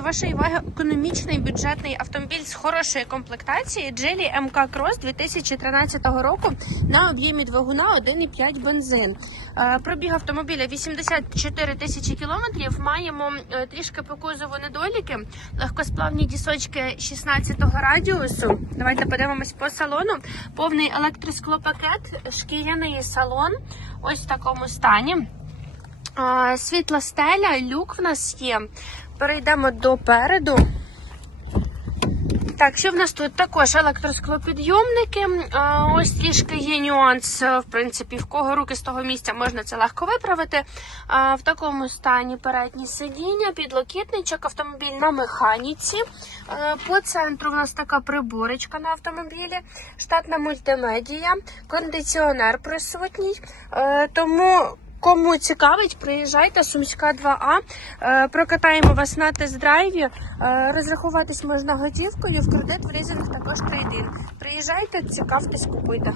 до вашої уваги економічний бюджетний автомобіль з хорошої комплектації Geely MK Cross 2013 року на об'ємі двигуна 1,5 бензин. Е, Пробіг автомобіля 84 тисячі кілометрів. Маємо е, трішки по кузову недоліки, легкосплавні дісочки 16-го радіусу. Давайте подивимось по салону. Повний електросклопакет, шкіряний салон. Ось в такому стані. Світла стеля, люк в нас є. Перейдемо до переду. Так, що в нас тут також електросклопідйомники. Ось трішки є нюанс, е, в принципі, в кого руки з того місця можна це легко виправити. В такому стані передні сидіння, підлокітничок, автомобіль на механіці. Е, По центру в нас така приборочка на автомобілі, штатна мультимедія, кондиціонер присутній. Е, Тому Кому цікавить, приїжджайте, Сумська 2А. Е, Прокатаємо вас на тест-драйві. Е, Розрахуватись можна готівкою, в кредит, в лізинг також трейдинг. Приїжджайте, цікавтесь, купуйте.